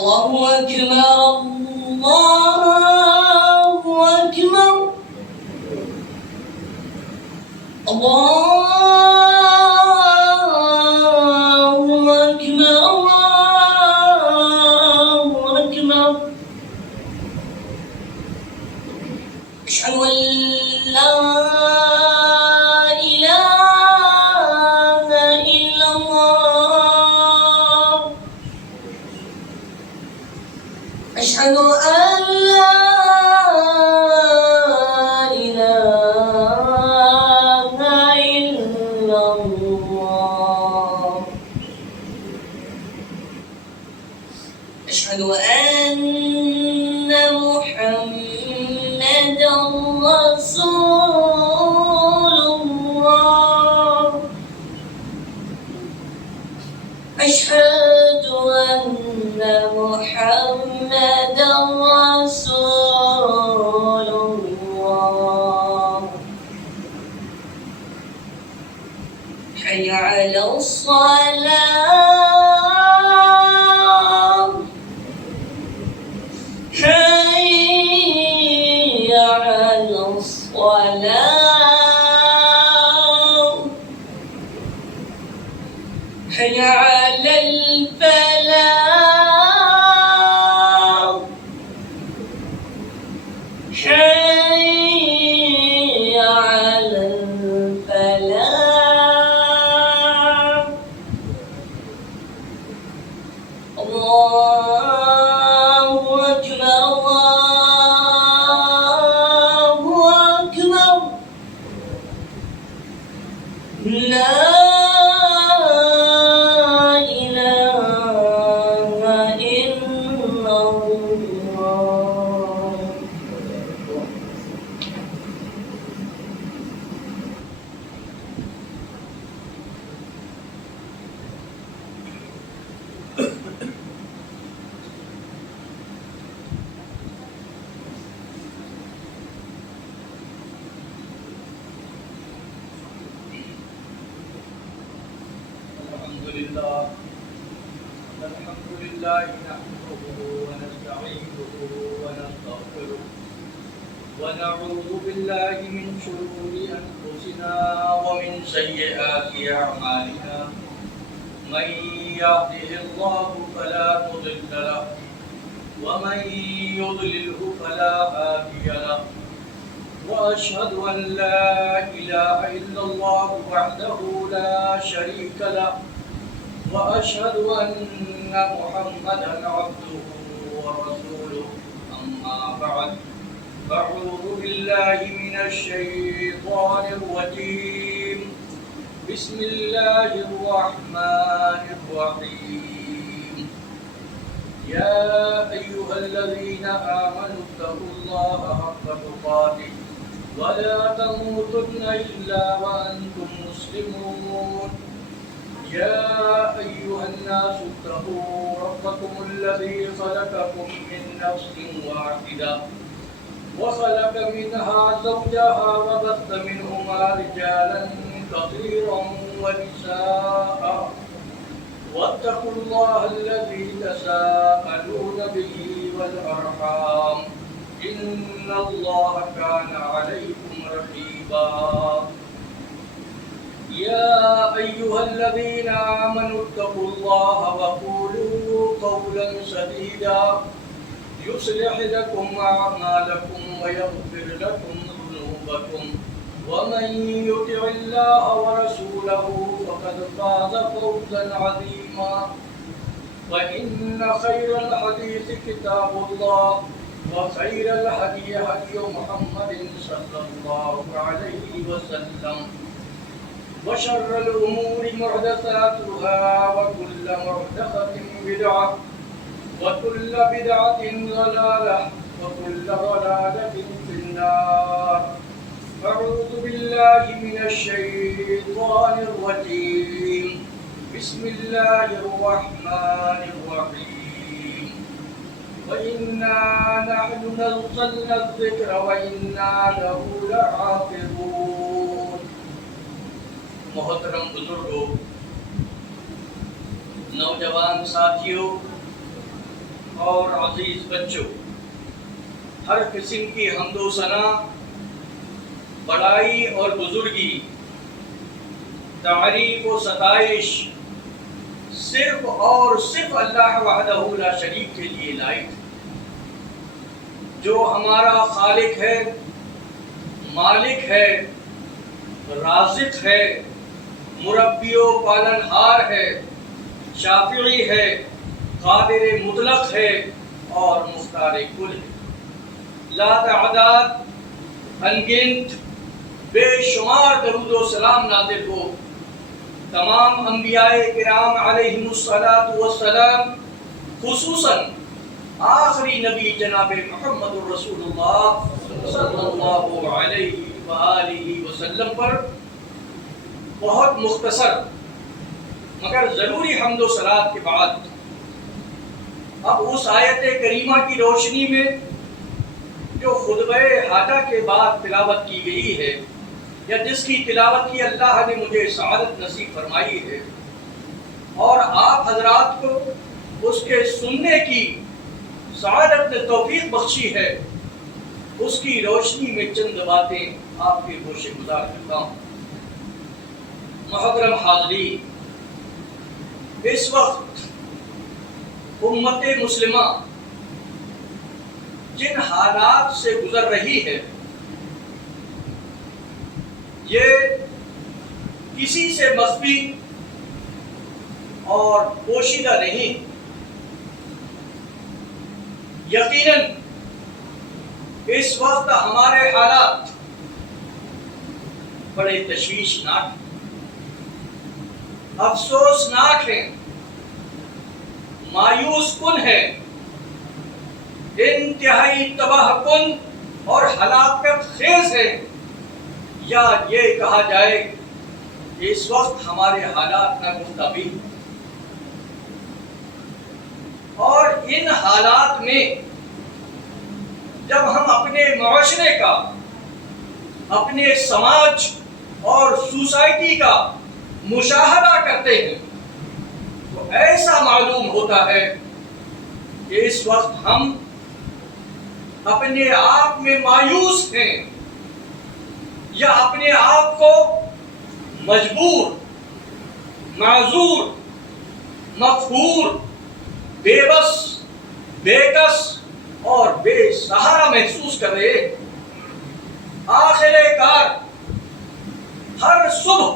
الله أكبر الله أكبر الله أكبر الله أكبر أشهد أن لا إله إلا الله أشهد أن لا إله إلا الله أشهد أن محمدا رسول الله أشهد أن محمدا رسول الله حي على الصلاة حي على الصلاة حي على الفلاح حي على الفلاح الله أكبر الله أكبر لا الحمد لله نحمده ونستعينه ونستغفره ونعوذ بالله من شرور أنفسنا ومن سيئات أعمالنا من يهده الله فلا مضل له ومن يضلله فلا هادي له وأشهد أن لا إله إلا الله وحده لا شريك له وأشهد أن محمدا عبده ورسوله أما بعد فأعوذ بالله من الشيطان الرجيم بسم الله الرحمن الرحيم يا أيها الذين آمنوا اتقوا الله حق تقاته ولا تموتن إلا وأنتم مسلمون يا أيها الناس اتقوا ربكم الذي خلقكم من نفس واحدة وخلق منها زوجها وبث منهما رجالا كثيرا ونساء واتقوا الله الذي تساءلون به والأرحام إن الله كان عليكم رقيبا يا أيها الذين آمنوا اتقوا الله وقولوا قولا سديدا يصلح لكم أعمالكم ويغفر لكم ذنوبكم ومن يطع الله ورسوله فقد فاز فوزا عظيما فإن خير الحديث كتاب الله وخير الهدي هدي محمد صلى الله عليه وسلم وشر الأمور محدثاتها وكل محدثة بدعة وكل بدعة ضلالة وكل ضلالة في النار أعوذ بالله من الشيطان الرجيم بسم الله الرحمن الرحيم وإنا نحن نزلنا الذكر وإنا له لحافظون محترم بزرگوں، نوجوان ساتھیوں اور عزیز بچوں، ہر قسم کی حمد و ثنا، بڑائی اور بزرگی، تعریف و ستائش صرف اور صرف اللہ وحدہ لا شریک کے لیے لائق ہے، جو ہمارا خالق ہے، مالک ہے، رازق ہے، مربی و پالنہار ہے، شافعی ہے، قادر مطلق ہے اور مختار کل ہے۔ لا تعداد، انگنت، بے شمار درود و سلام نازل ہو تمام انبیاء کرام علیہم السلام، خصوصاً آخری نبی جناب محمد رسول اللہ صلی اللہ علیہ وآلہ وسلم پر۔ بہت مختصر مگر ضروری حمد و صلات کے بعد اب اس آیت کریمہ کی روشنی میں جو خطبہ حاجہ کے بعد تلاوت کی گئی ہے، یا جس کی تلاوت کی اللہ نے مجھے سعادت نصیب فرمائی ہے اور آپ حضرات کو اس کے سننے کی سعادت نے توفیق بخشی ہے، اس کی روشنی میں چند باتیں آپ کے گوش گزار کرتا ہوں۔ محترم حاضرین، اس وقت امت مسلمہ جن حالات سے گزر رہی ہے، یہ کسی سے مخفی اور پوشیدہ نہیں۔ یقیناً اس وقت ہمارے حالات بڑے تشویشناک ہیں، افسوسناک ہیں، مایوس کن ہیں، انتہائی تباہ کن اور ہلاکت خیز ہیں، یا یہ کہا جائے کہ اس وقت ہمارے حالات ناگفتہ بھی۔ اور ان حالات میں جب ہم اپنے معاشرے کا، اپنے سماج اور سوسائٹی کا مشاہدہ کرتے ہیں تو ایسا معلوم ہوتا ہے کہ اس وقت ہم اپنے آپ میں مایوس ہیں، یا اپنے آپ کو مجبور، معذور، مقہور، بے بس، بے کس اور بے سہارا محسوس کر رہے۔ آخر کار ہر صبح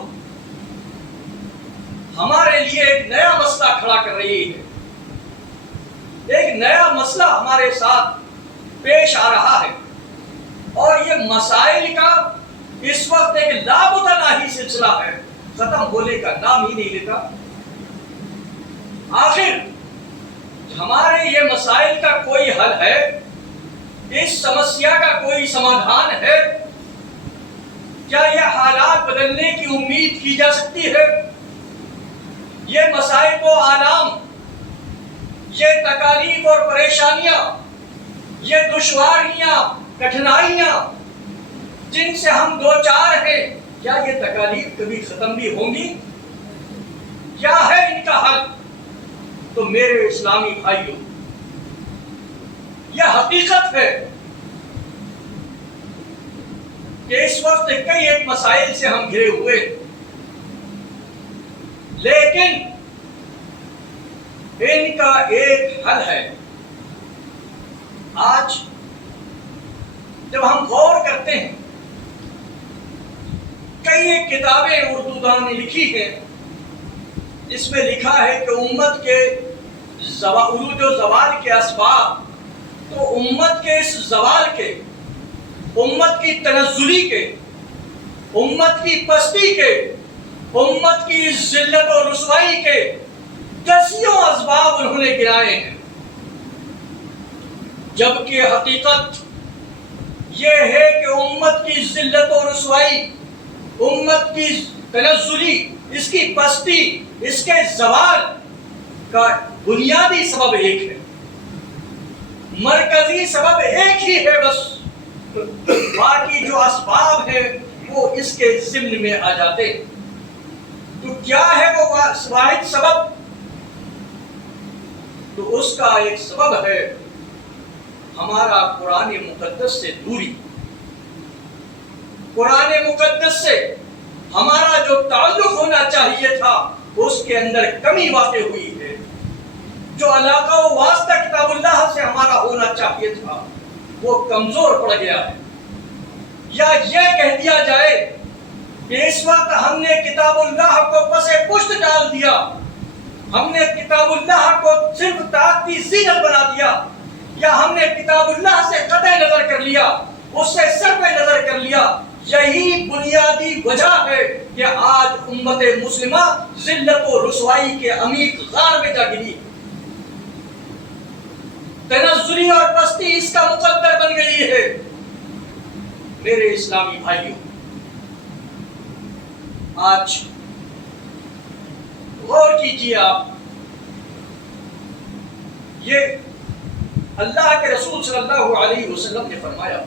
ہمارے لیے ایک نیا مسئلہ کھڑا کر رہی ہے، ایک نیا مسئلہ ہمارے ساتھ پیش آ رہا ہے، اور یہ مسائل کا اس وقت ایک لامتناہی سلسلہ ہے، ختم ہونے کا نام ہی نہیں لیتا۔ آخر ہمارے یہ مسائل کا کوئی حل ہے؟ اس سمسیا کا کوئی سمادھان ہے؟ کیا یہ حالات بدلنے کی امید کی جا سکتی ہے؟ یہ مسائل و آلام، یہ تکالیف اور پریشانیاں، یہ دشواریاں، کٹھنائیاں جن سے ہم دو چار ہیں، کیا یہ تکالیف کبھی ختم بھی ہوں گی؟ کیا ہے ان کا حل؟ تو میرے اسلامی بھائیوں، یہ حقیقت ہے کہ اس وقت کئی ایک مسائل سے ہم گھرے ہوئے، لیکن ان کا ایک حل ہے۔ آج جب ہم غور کرتے ہیں، کئی ایک کتابیں اردو داں نے لکھی ہیں جس میں لکھا ہے کہ امت کے عروج و زوال کے اسباب، تو امت کے اس زوال کے، امت کی تنزلی کے، امت کی پستی کے، امت کی ذلت و رسوائی کے دسیوں اسباب انہوں نے گنائے ہیں، جبکہ حقیقت یہ ہے کہ امت کی ذلت و رسوائی، امت کی تنزلی، اس کی پستی، اس کے زوال کا بنیادی سبب ایک ہے، مرکزی سبب ایک ہی ہے بس، باقی جو اسباب ہیں وہ اس کے ضمن میں آ جاتے ہیں۔ تو کیا ہے وہ واحد سبب؟ تو اس کا ایک سبب ہے ہمارا قرآن مقدس سے دوری. قرآن مقدس سے ہمارا جو تعلق ہونا چاہیے تھا اس کے اندر کمی واقع ہوئی ہے. جو علاقہ و واسطہ کتاب اللہ سے ہمارا ہونا چاہیے تھا وہ کمزور پڑ گیا ہے. یا یہ کہہ دیا جائے کہ اس وقت ہم نے کتاب اللہ کو پس پشت ڈال دیا, ہم نے کتاب اللہ کو صرف طاقتی زینت بنا دیا, یا ہم نے کتاب اللہ سے قطع نظر کر لیا, اس سے صرف نظر کر لیا. یہی بنیادی وجہ ہے کہ آج امت مسلمہ ذلت و رسوائی کے عمیق غار میں جا گری. تنزلی اور پستی اس کا مقدر بن گئی ہے. میرے اسلامی بھائیوں, آج غور کیجیے آپ, یہ اللہ کے رسول صلی اللہ علیہ وسلم نے فرمایا.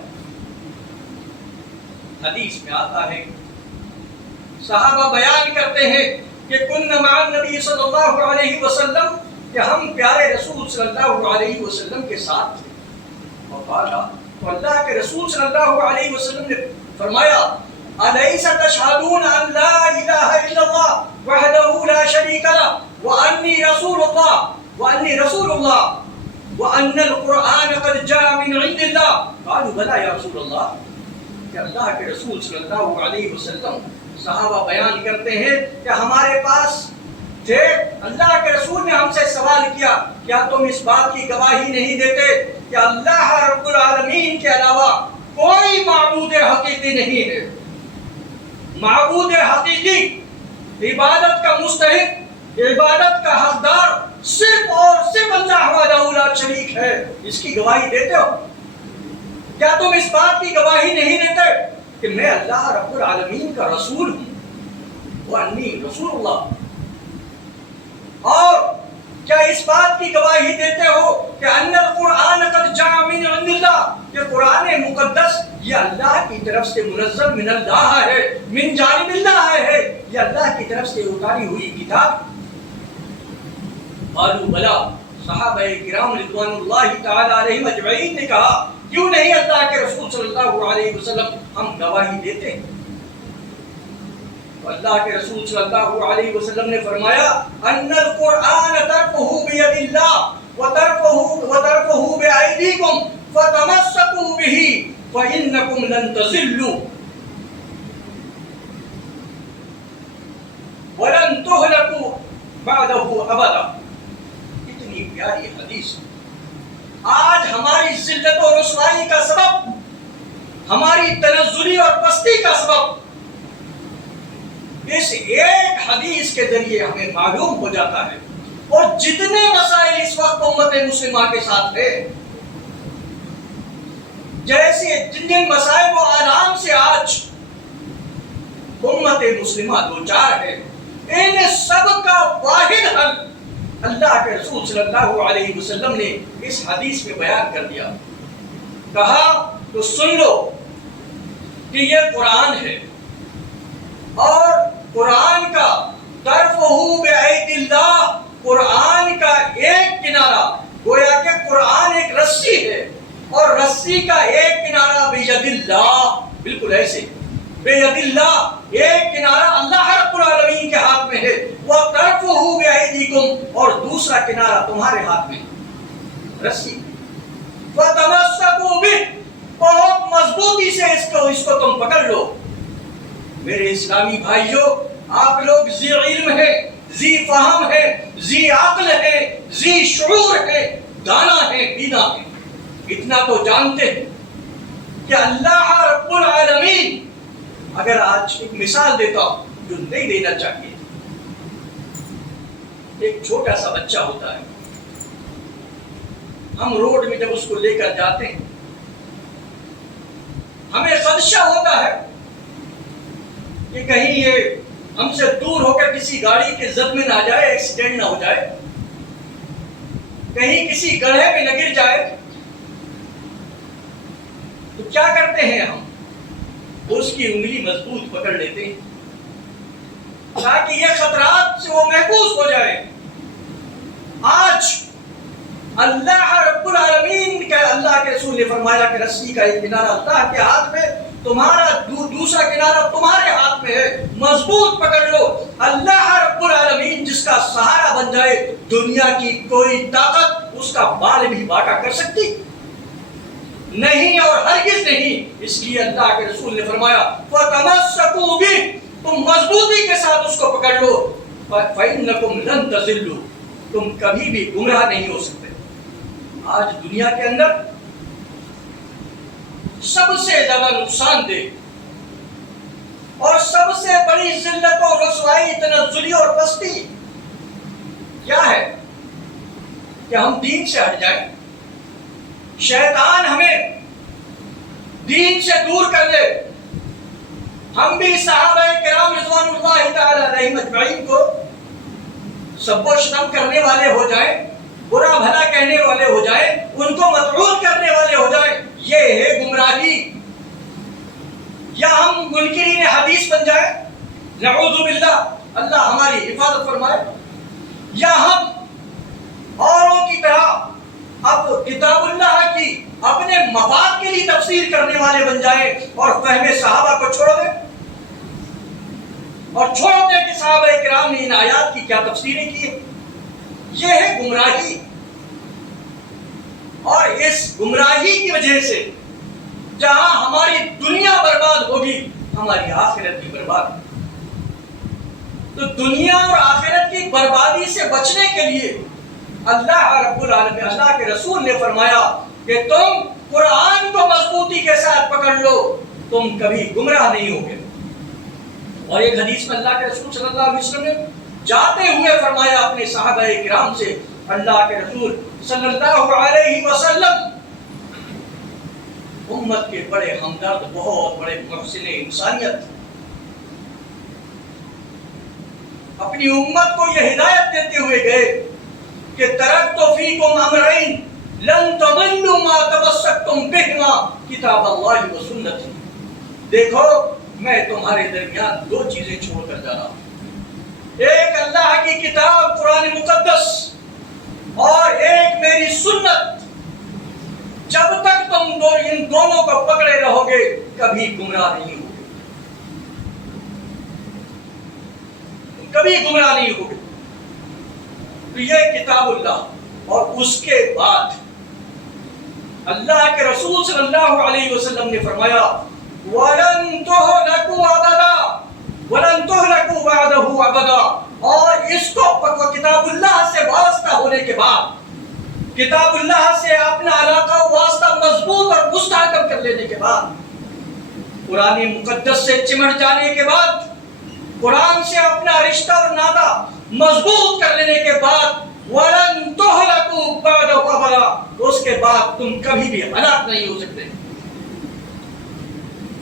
حدیث میں آتا ہے, صحابہ بیان کرتے ہیں کہ کن مع النبی صلی اللہ علیہ وسلم, کہ ہم پیارے رسول صلی اللہ علیہ وسلم کے ساتھ تھے. اور تو اللہ کے رسول صلی اللہ علیہ وسلم نے فرمایا, الیس تشہدون ان لا الہ الا اللہ وحدہ لا شریک لہ وانی رسول اللہ وان القرآن قد جاء من عند اللہ. قالوا بلی یا رسول اللہ. کہ اللہ کے رسول صلی اللہ علیہ وسلم, صحابہ بیان کرتے ہیں کہ ہمارے پاس تھے, اللہ کے رسول نے ہم سے سوال کیا, کیا تم اس بات کی گواہی نہیں دیتے کہ اللہ رب العالمین کے علاوہ کوئی معبود حقیقی نہیں ہے. معبود حقیقی, عبادت کا مستحق, عبادت کا حقدار صرف اور صرف اللہ وحدہ لا شریک ہے. اس کی گواہی دیتے ہو؟ کیا تم اس بات کی گواہی نہیں دیتے کہ میں اللہ رب العالمین کا رسول ہوں, وانی رسول اللہ؟ اور کیا اس بات کی گواہی دیتے ہو کہ ان القرآن قد جاء من عند اللہ, کہ قرآن مقدس یہ اللہ کی طرف سے منزل من اللہ ہے, من جانب اللہ ہے, یہ اللہ کی طرف سے اتاری ہوئی کتاب؟ قالوا بلا. صحابہ کرام رضوان اللہ تعالی علیہم اجمعین نے کہا, کیوں نہیں اللہ کے رسول صلی اللہ علیہ وسلم, ہم گواہی دیتے ہیں. اللہ کے رسول صلی اللہ علیہ وسلم نے فرمایا, ان القرآن طرفہ بید اللہ وطرفہ بایدیکم فتمسکوا بہ فانکم لن تضلوا ولن تہلکوا بعدہ ابدا. اتنی پیاری حدیث. آج ہماری ذلت و رسوائی کا سبب, ہماری تنزلی اور پستی کا سبب اس ایک حدیث کے ذریعے ہمیں معلوم ہو جاتا ہے. اور جتنے مسائل اس وقت امت مسلمہ کے ساتھ ہے, جیسے جن مسائل و آرام سے آج امت مسلمہ دوچار ہے, ان سب کا واحد حل اللہ کے رسول صلی اللہ علیہ وسلم نے اس حدیث میں بیان کر دیا. کہا تو سن لو کہ یہ قرآن ہے, اور قرآن کا طرفہ بعید اللہ, قرآن کا ایک کنارہ, گویا کہ قرآن ایک رسی ہے, اور رسی کا ایک کنارہ بید اللہ, بالکل ایسے بید اللہ, ایک کنارہ اللہ رب العالمین کے ہاتھ میں ہے, وہ طرفہ بعیدکم, اور دوسرا کنارہ تمہارے ہاتھ میں, رسی. فتمسکوا بہ, بہت مضبوطی سے اس کو تم پکڑ لو. میرے اسلامی بھائیوں, آپ لوگ ذی علم ہے, ذی فہم ہے, ذی عقل ہے, ذی شعور ہے, دانا ہے, بینا ہے. اتنا تو جانتے ہیں کہ اللہ رب العالمین, اگر آج ایک مثال دیتا ہوں جو نہیں دینا چاہیے. ایک چھوٹا سا بچہ ہوتا ہے, ہم روڈ میں جب اس کو لے کر جاتے ہیں, ہمیں خدشہ ہوتا ہے کہ کہیں یہ ہم سے دور ہو کر کسی گاڑی کے زد میں نہ جائے, ایکسیڈنٹ نہ ہو جائے, کہیں کسی گڑھے میں نہ گر جائے. تو کیا کرتے ہیں ہم, اس کی انگلی مضبوط پکڑ لیتے ہیں تاکہ یہ خطرات سے وہ محفوظ ہو جائے. آج اللہ رب العالمین کا، اللہ کے رسول نے فرمایا کہ رسی کا ایک کنارہ اللہ کے ہاتھ میں، تمہارا دوسرا کنارہ تمہارے ہاتھ میں ہے، مضبوط پکڑ لو۔ اللہ رب العالمین جس کا سہارا بن جائے، دنیا کی کوئی طاقت اس کا بال بھی باٹا کر سکتی نہیں، اور ہرگز نہیں۔ اس لیے اللہ کے رسول نے فرمایا فَتَمَسَّكُوا بِهِ، تم مضبوطی کے ساتھ اس کو پکڑ لو، فَإِنَّكُمْ لَن تَضِلُّوا، تم کبھی بھی گمراہ نہیں ہو سکتے۔ آج دنیا کے اندر سب سے زیادہ نقصان دہ اور سب سے بڑی ذلت اور رسوائی، تنزلی اور پستی کیا ہے؟ کہ ہم دین سے ہٹ جائیں، شیطان ہمیں دین سے دور کر دے، ہم بھی صحابہ کرام رضوان اللہ تعالی علیہم اجمعین کو سب و شتم کرنے والے ہو جائیں، برا بھلا کہنے والے ہو جائیں، ان کو مطعون کرنے والے ہو جائیں، یہ ہے گمراہی۔ یا ہم منکرین حدیث بن جائیں، نعوذ باللہ، اللہ ہماری حفاظت فرمائے، یا ہم اوروں کی طرح اب کتاب اللہ کی اپنے مفاد کے لیے تفسیر کرنے والے بن جائیں اور فہم صحابہ کو چھوڑ دیں، اور چھوڑ دیں کہ صحابہ کرام نے ان آیات کی کیا تفسیریں کی۔ یہ ہے گمراہی، اور اس گمراہی کی وجہ سے جہاں ہماری دنیا برباد ہوگی، ہماری آخرت بھی برباد ہوگی۔ تو دنیا اور آخرت کی بربادی سے بچنے کے لیے اللہ رب العالمین، اللہ کے رسول نے فرمایا کہ تم قرآن کو مضبوطی کے ساتھ پکڑ لو، تم کبھی گمراہ نہیں ہوگے۔ اور ایک حدیث میں اللہ کے رسول صلی اللہ علیہ وسلم نے جاتے ہوئے فرمایا اپنے صحابہ کرام سے، اللہ کے رسول صلی اللہ علیہ وسلم امت کے بڑے ہمدرد، بہت بڑے محسن انسانیت، اپنی امت کو یہ ہدایت دیتے ہوئے گئے کہ ترکت فیکم امرین لن تضلوا ما تمسکتم بہما کتاب اللہ و سنتی۔ دیکھو میں تمہارے درمیان دو چیزیں چھوڑ کر جا رہا ہوں، ایک اللہ کی کتاب قرآن مقدس اور ایک میری سنت۔ جب تک تم ان دونوں کو پکڑے رہو گے کبھی گمراہ نہیں ہوگے، کبھی گمراہ نہیں ہوگے۔ تو یہ کتاب اللہ، اور اس کے بعد اللہ کے رسول صلی اللہ علیہ وسلم نے فرمایا وَلَن تُهْلَكُوا أَبَدًا وَلَن تُهْلَكُوا بَعْدَهُ أَبَدًا، اور اس کو کتاب اللہ سے وابستہ ہونے کے بعد، کتاب اللہ سے اپنا علاقہ واسطہ مضبوط اور مستحکم کر لینے کے بعد، قرآن مقدس سے چمٹ جانے کے بعد، قرآن سے اپنا رشتہ اور ناطہ مضبوط کر لینے کے بعد، وَلَن تُهْلَكُوا بَعْدَهُ أَبَدًا، اس کے بعد تم کبھی بھی ہلاک نہیں ہو سکتے۔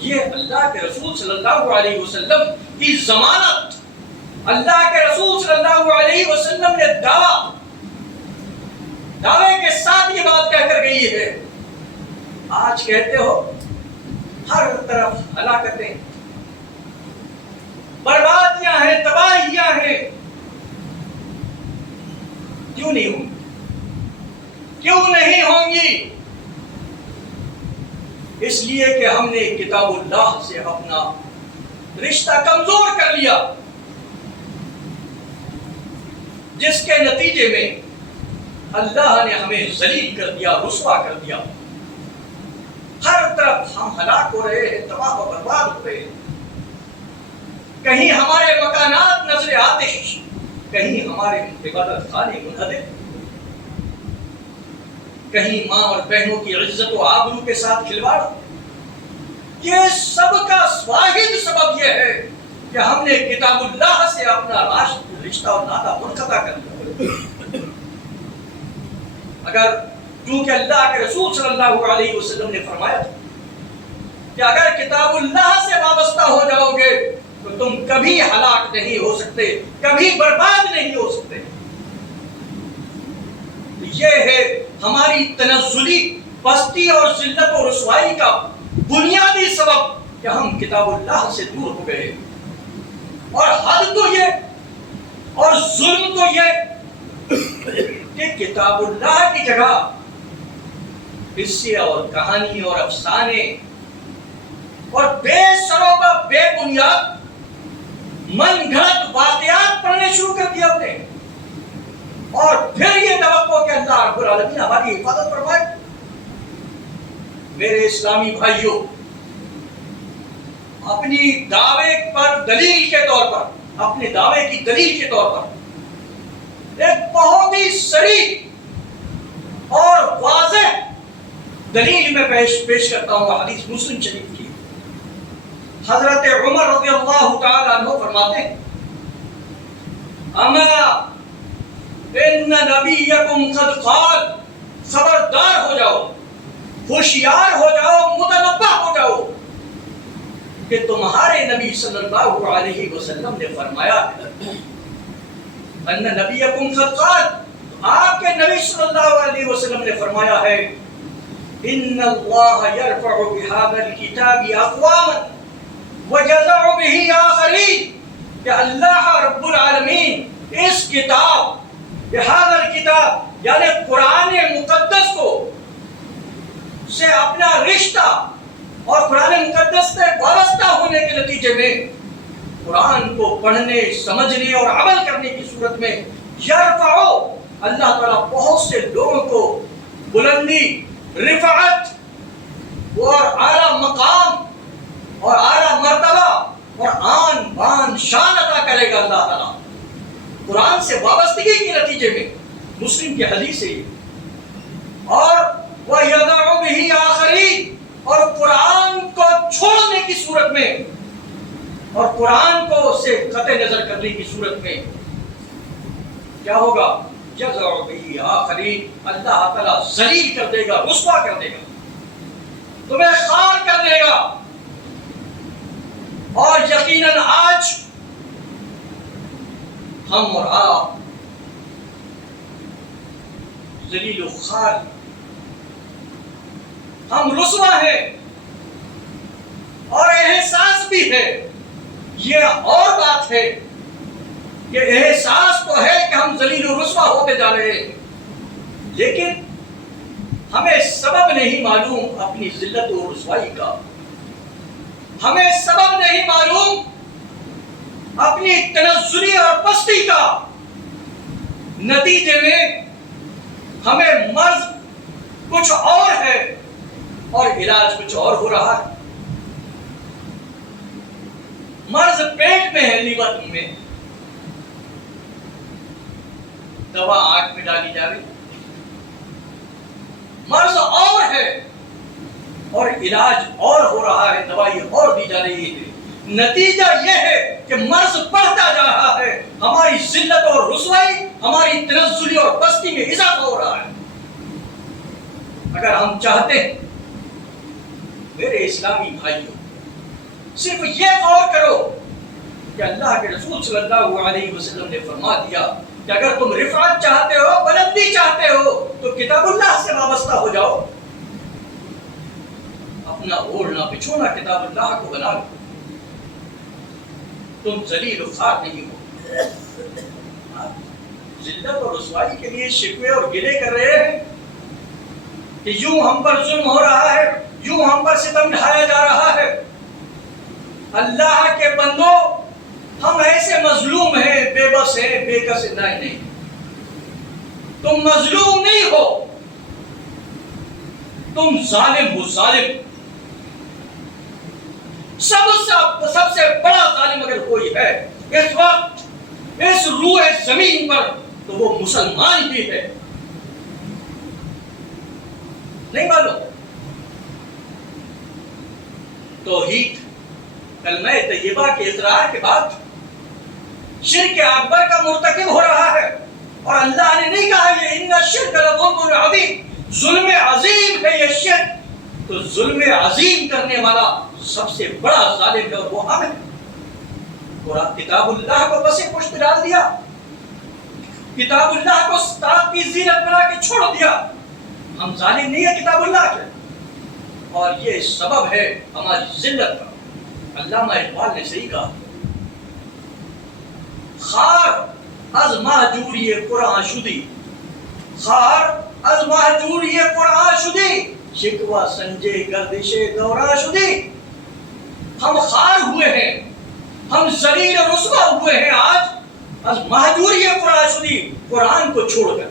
یہ اللہ کے رسول صلی اللہ علیہ وسلم کی ضمانت، اللہ کے رسول صلی اللہ علیہ وسلم نے دعوے کے ساتھ یہ بات کہہ کر گئی ہے۔ آج کہتے ہو ہر طرف ہلاکتیں، بربادیاں ہیں، تباہیاں ہیں، کیوں نہیں ہوں گی؟ کیوں نہیں ہوں گی؟ اس لیے کہ ہم نے کتاب اللہ سے اپنا رشتہ کمزور کر لیا، جس کے نتیجے میں اللہ نے ہمیں ذلیل کر دیا، رسوا کر دیا۔ ہر طرف ہم ہلاک ہو رہے ہیں، تباہ و برباد ہو رہے ہیں۔ کہیں ہمارے مکانات نظر آتش، کہیں ہمارے عبادت خانے منہدم، کہیں ماں اور بہنوں کی عزت و آبرو کے ساتھ کھلواڑ۔ یہ سب کا واحد سبب یہ ہے کہ ہم نے کتاب اللہ سے اپنا رشتہ اور ناطہ منقطع کر دیا۔ اگر چونکہ اللہ کے رسول صلی اللہ علیہ وسلم نے فرمایا کہ اگر کتاب اللہ سے وابستہ ہو جاؤ گے تو تم کبھی ہلاک نہیں ہو سکتے، کبھی برباد نہیں ہو سکتے۔ یہ ہے ہماری تنزلی، پستی اور ذلت و رسوائی کا بنیادی سبب کہ ہم کتاب اللہ سے دور ہو گئے۔ اور حد تو یہ اور ظلم تو یہ کہ کتاب اللہ کی جگہ قصے اور کہانی اور افسانے اور بے سروپا بے بنیاد من گھڑت واقعات پڑھنے شروع کر دیا آپ نے، اور پھر یہ توقع کہ اللہ رب العالمین ہماری حفاظت فرمائے۔ میرے اسلامی بھائیوں، اپنی دعوے پر دلیل کے طور پر، اپنے دعوے کی دلیل کے طور پر ایک بہت ہی صریح اور واضح دلیل میں پیش کرتا ہوں حدیث مسلم شریف کی۔ حضرت عمر رضی اللہ تعالی عنہ فرماتے ہیں، اما ان نبیکم قد قال، خبردار ہو جاؤ، ہوشیار ہو جاؤ، متنبہ ہو جاؤ کہ تمہارے نبی صلی اللہ علیہ وسلم نے فرمایا ہے، ان نبیکم قد قال، آپ کے نبی صلی اللہ علیہ وسلم نے فرمایا ہے، ان اللہ یرفع بهذا الكتاب اقواما وجزع به آخرین، کہ اللہ رب العالمین اس کتاب، بهذا الكتاب یعنی قرآن مقدس کو سے اپنا رشتہ اور قرآن مقدس سے وابستہ ہونے کے نتیجے میں قرآن کو پڑھنے، سمجھنے اور عمل کرنے کی صورت میں یرفعو، اللہ تعالیٰ بہت سے لوگوں کو بلندی، رفعت اور اعلیٰ مقام اور اعلیٰ مرتبہ اور آن بان شان عطا کرے گا اللہ تعالیٰ قرآن سے وابستگی کے نتیجے میں۔ مسلم کی حدیث ہے، اور وَيَدَعُ بِهِ آخَرِينَ، اور قرآن کو چھوڑنے کی صورت میں اور قرآن کو سے قطع نظر کرنے کی صورت میں کیا ہوگا؟ يَدَعُ بِهِ آخَرِينَ، اللہ تعالیٰ ذلیل کر دے گا، رسوا کر دے گا، تمہیں خوار کر دے گا۔ اور یقیناً آج ہم اور آپ ذلیل و خوار، ہم رسوا ہیں، اور احساس بھی ہے۔ یہ اور بات ہے کہ احساس تو ہے کہ ہم ذلیل و رسوا ہوتے جا رہے ہیں، لیکن ہمیں سبب نہیں معلوم اپنی ذلت و رسوائی کا، ہمیں سبب نہیں معلوم اپنی تنزلی اور پستی کا، نتیجے میں ہمیں مرض کچھ اور ہے اور علاج کچھ اور ہو رہا ہے۔ مرض پیٹ میں ہے، لیور میں، دوا آنکھ میں ڈالی جا رہی، مرض اور ہے اور علاج اور ہو رہا ہے، دوائی اور دی جا رہی ہے۔ نتیجہ یہ ہے کہ مرض بڑھتا جا رہا ہے، ہماری ذلت اور رسوائی، ہماری تنزلی اور پستی میں اضافہ ہو رہا ہے۔ اگر ہم چاہتے ہیں میرے اسلامی بھائیوں، صرف یہ غور کرو کہ اللہ کے رسول صلی اللہ علیہ وسلم نے فرما دیا کہ اگر تم رفعت چاہتے ہو، بلندی چاہتے ہو، تو کتاب اللہ سے وابستہ ہو جاؤ، اپنا اوڑھنا بچھونا کتاب اللہ کو بنا لو، تم ذلیل و خوار نہیں ہو۔ ذلت اور رسوائی کے لیے شکوے اور گلے کر رہے ہیں کہ یوں ہم پر ظلم ہو رہا ہے، یوں ہم پر ستم ڈھایا جا رہا ہے۔ اللہ کے بندو، ہم ایسے مظلوم ہیں، بے بس ہیں، بے کس ہیں، نہیں، تم مظلوم نہیں ہو، تم ظالم ہو، ظالم۔ سب سے بڑا ظالم اگر کوئی ہے اس وقت اس روح زمین پر تو وہ مسلمان ہی ہے، نہیں معلوم؟ توحید، کلمہ طیبہ کے اقرار کے بعد شرک اکبر کا مرتکب ہو رہا ہے، اور اللہ نے نہیں کہا یہ ان الشرک لظلم عظیم، ظلم عظیم ہے یہ شرک، تو ظلم عظیم کرنے والا سب سے بڑا ظالم ہے، اور وہ ہم ہیں۔ اور کتاب اللہ کو بس پشت ڈال دیا، کتاب اللہ کو ستاق کی زینت بنا کے چھوڑ دیا، ہم ظالم نہیں ہیں کتاب اللہ کے، اور یہ سبب ہے ہماری ذلت کا۔ علامہ اقبال نے صحیح کہا، خار از مہجوری قرآن شدی خار از مهجوری قرآن شدی، شکوہ سنجے گردش دورہ شدی. ہم خار ہوئے ہیں، ہم ذلیل و رسوا ہوئے ہیں آج از مہجوری قرآن شدی. قرآن کو چھوڑ کر،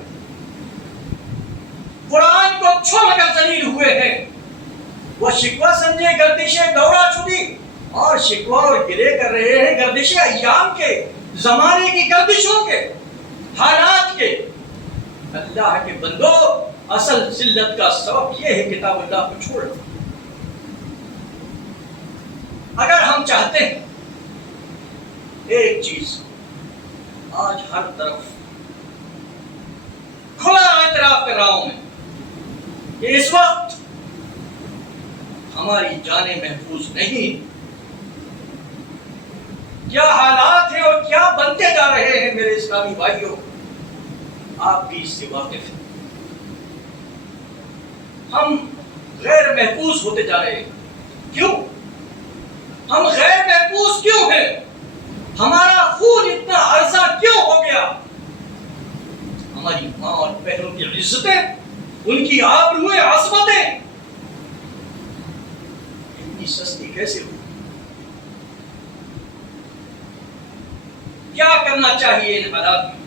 قرآن کو چھوڑ کر ذلیل ہوئے ہیں. وہ شکوہ سنجے گردش دورہ شدی، اور شکوہ اور گلے کر رہے ہیں گردش ایام کے، زمانے کی گردشوں کے، حالات کے. اللہ کے بندو، اصل ذلت کا سبب یہ ہے کتاب اللہ کو چھوڑنا. اگر ہم چاہتے ہیں ایک چیز، آج ہر طرف کھلا اعتراف کر رہا ہوں میں کہ اس وقت ہماری جانیں محفوظ نہیں. کیا حالات ہیں اور کیا بنتے جا رہے ہیں میرے اسلامی بھائیوں، آپ بھی اس سے واقف ہیں. ہم غیر محفوظ ہوتے جا رہے ہیں. کیوں؟ ہم غیر محفوظ کیوں ہیں؟ ہمارا خون اتنا عرضہ کیوں ہو گیا؟ ہماری ماں اور بہنوں کی عزتیں، ان کی آبروئیں، عصمتیں اتنی سستی کیسے ہوئی؟ کیا کرنا چاہیے ان حالات میں؟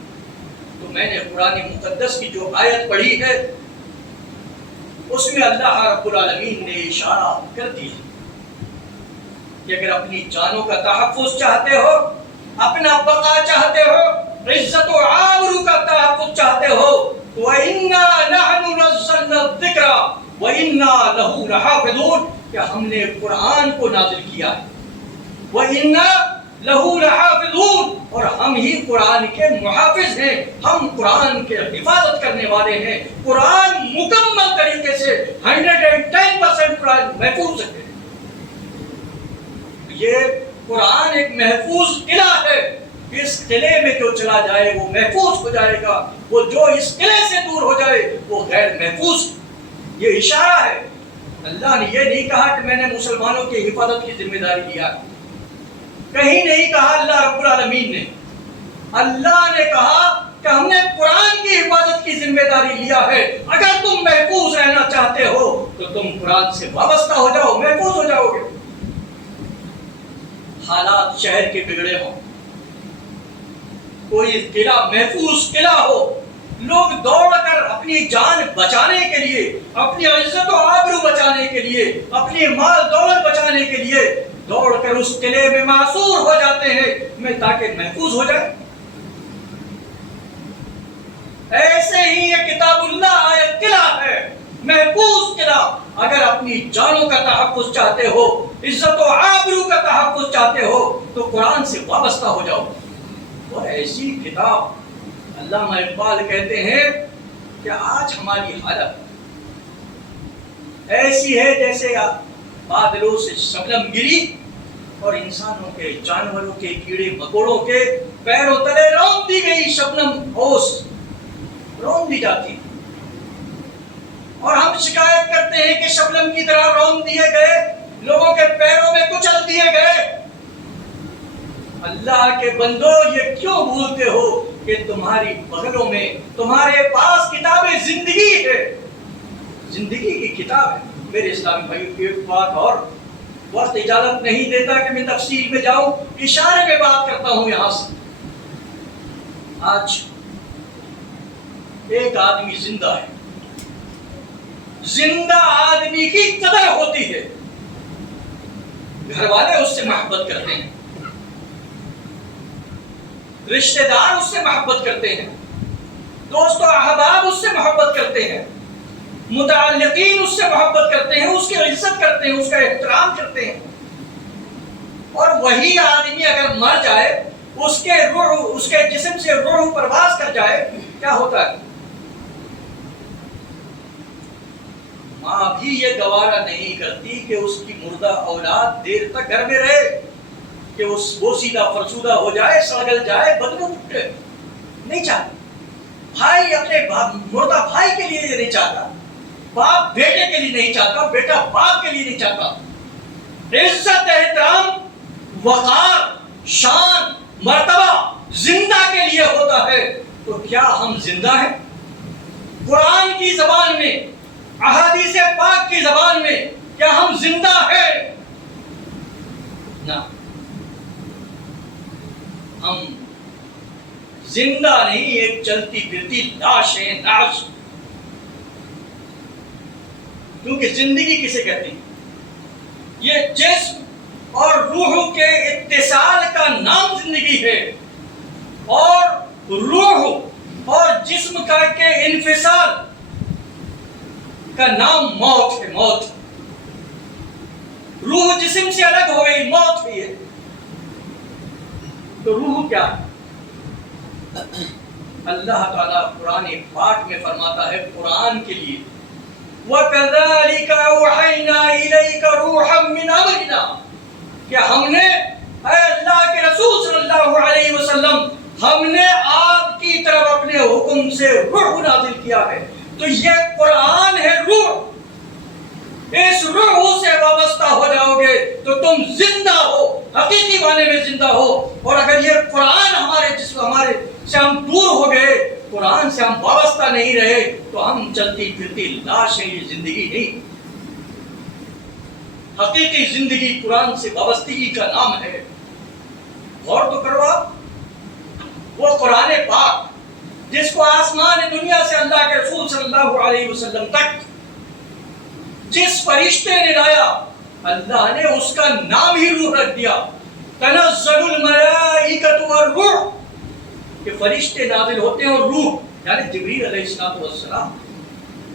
تو میں نے قرآن مقدس کی جو آیت پڑھی ہے اس میں اللہ رب العالمین نے اشارہ کر دیا کہ اگر اپنی جانوں کا تحفظ چاہتے ہو، اپنا بقا چاہتے ہو، عزت و آبرو کا تحفظ چاہتے ہو، وَإِنَّا نَحْنُ نَزَّلْنَا الذِّكْرَ وَإِنَّا لَهُ لَحَافِظُونَ، کہ ہم نے قرآن کو نازل کیا ہے. وَإِنَّا لَهُ لَحَافِظُونَ، اور ہم ہی قرآن کے محافظ ہیں، ہم قرآن کے حفاظت کرنے والے ہیں. قرآن مکمل طریقے سے 110% قرآن محفوظ ہے. یہ قرآن ایک محفوظ قلعہ ہے. اس قلعے میں جو چلا جائے وہ محفوظ ہو جائے گا، وہ جو اس قلعے سے دور ہو جائے وہ غیر محفوظ. یہ اشارہ ہے. اللہ نے یہ نہیں کہا کہ میں نے مسلمانوں کی حفاظت کی ذمہ داری لیا، کہیں نہیں کہا اللہ رب العالمین نے. اللہ نے کہا کہ ہم نے قرآن کی حفاظت کی ذمہ داری لیا ہے. اگر تم محفوظ رہنا چاہتے ہو تو تم قرآن سے وابستہ ہو جاؤ، محفوظ ہو جاؤ گے. حالات شہر کے بگڑے ہوں، کوئی قلعہ محفوظ قلعہ ہو، لوگ دوڑ کر اپنی جان بچانے کے لیے، اپنی عزت و آبرو بچانے کے لیے، اپنی مال دولت بچانے کے لیے دوڑ کر اس قلعے میں معصور ہو جاتے ہیں میں تاکہ محفوظ ہو جائے. ایسے ہی یہ کتاب اللہ ایک قلعہ ہے، محفوظ قلعہ. اگر اپنی جانوں کا تحفظ چاہتے ہو، عزت و آبرو کا تحفظ چاہتے ہو تو قرآن سے وابستہ ہو جاؤ. اور ایسی کتاب، علامہ اقبال کہتے ہیں کہ آج ہماری حالت ایسی ہے جیسے بادلوں سے شبنم گری اور انسانوں کے، جانوروں کے، کیڑے مکوڑوں کے پیروں تلے رون دی گئی شبنم اوس رون دی جاتی. اور ہم شکایت کرتے ہیں کہ شبنم کی طرح رون دیے گئے، لوگوں کے پیروں میں کچل دیے گئے. اللہ کے بندو، یہ کیوں بھولتے ہو کہ تمہاری بغلوں میں، تمہارے پاس کتاب زندگی ہے، زندگی کی کتاب ہے. میرے اسلامی بھائیوں کی ایک بات اور، وقت اجازت نہیں دیتا کہ میں تفصیل میں جاؤں، اشارے میں بات کرتا ہوں یہاں سے. آج ایک آدمی زندہ ہے، زندہ آدمی کی قدر ہوتی ہے. گھر والے اس سے محبت کرتے ہیں، رشتہ دار اس سے محبت کرتے ہیں، دوست و احباب اس سے محبت کرتے ہیں، متعلقین اس سے محبت کرتے ہیں، اس کی عزت کرتے ہیں، اس کا احترام کرتے ہیں. اور وہی آدمی اگر مر جائے، اس کے روح، اس کے جسم سے روح پرواز کر جائے، کیا ہوتا ہے؟ ماں بھی یہ گوارا نہیں کرتی کہ اس کی مردہ اولاد دیر تک گھر میں رہے، کہ وہ سیدھا فرسودہ ہو جائے، سڑگل جائے، بدبو اٹھے. نہیں چاہتا. بھائی اپنے مردہ بھائی کے لیے یہ نہیں چاہتا، باپ بیٹے کے لیے نہیں چاہتا، بیٹا باپ کے لیے نہیں چاہتا. عزت، احترام، وقار، شان، مرتبہ زندہ کے لیے ہوتا ہے. تو کیا ہم زندہ ہیں؟ قرآن کی زبان میں، احادیث پاک کی زبان میں کیا ہم زندہ ہیں؟ نہ، ہم زندہ نہیں، ایک چلتی پھرتی لاش ہے، ناش۔ کیونکہ زندگی کسے کہتے ہیں؟ یہ جسم اور روح کے اتصال کا نام زندگی ہے، اور روح اور جسم کا کے انفصال کا نام موت ہے۔ موت، روح جسم سے الگ ہو گئی، موت ہوئی ہے۔ تو روح کیا ہے؟ اللہ تعالیٰ قرآن پاک میں فرماتا ہے قرآن کے لیے وَكَذَلِكَ أَوْحَيْنَا إِلَيْكَ رُوحًا مِّنْ أَمْرِنَا، کہ ہم نے، اے اللہ کے رسول صلی اللہ علیہ وسلم، ہم نے آپ کی طرف اپنے حکم سے روح نازل کیا ہے۔ تو یہ قرآن ہے روح، اس روح سے وابستہ ہو جاؤ گے تو تم زندہ ہو، حقیقی معنی میں زندہ ہو۔ اور اگر یہ قرآن ہمارے جسم، ہمارے سے ہم دور ہو گئے، قرآن سے ہم وابستہ نہیں رہے، تو ہم چلتی پھرتی لاش ہیں، یہ زندگی نہیں۔ حقیقی زندگی قرآن سے وابستگی کا نام ہے۔ غور تو کرو آپ، وہ قرآن پاک جس کو آسمان دنیا سے اللہ کے رسول صلی اللہ علیہ وسلم تک جس فرشتے نے لایا، اللہ نے اس کا نام ہی روح رکھ دیا۔ تنزل الملائکۃ والروح، کہ فرشتے نازل ہوتے ہیں، اور روح یعنی جبریل علیہ السلام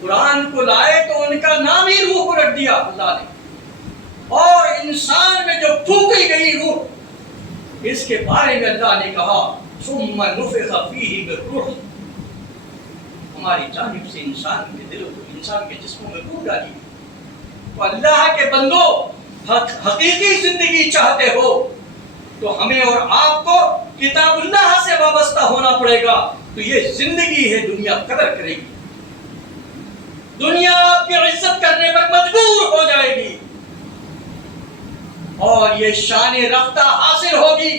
قرآن کو لائے تو ان کا نام ہی روح کو رکھ دیا اللہ نے۔ اور انسان میں جو پھونکی گئی روح، اس کے بارے میں اللہ نے کہا ثم نفخ فیہ بالروح، ہماری جانب سے انسان کے دلوں کو، انسان کے جسموں میں روح ڈالی۔ تو اللہ کے بندو، حقیقی زندگی چاہتے ہو تو ہمیں اور آپ کو کتاب اللہ سے وابستہ ہونا پڑے گا، تو یہ زندگی ہے، دنیا قدر کرے گی، دنیا آپ کی عزت کرنے پر مجبور ہو جائے گی، اور یہ شان رفتہ حاصل ہوگی،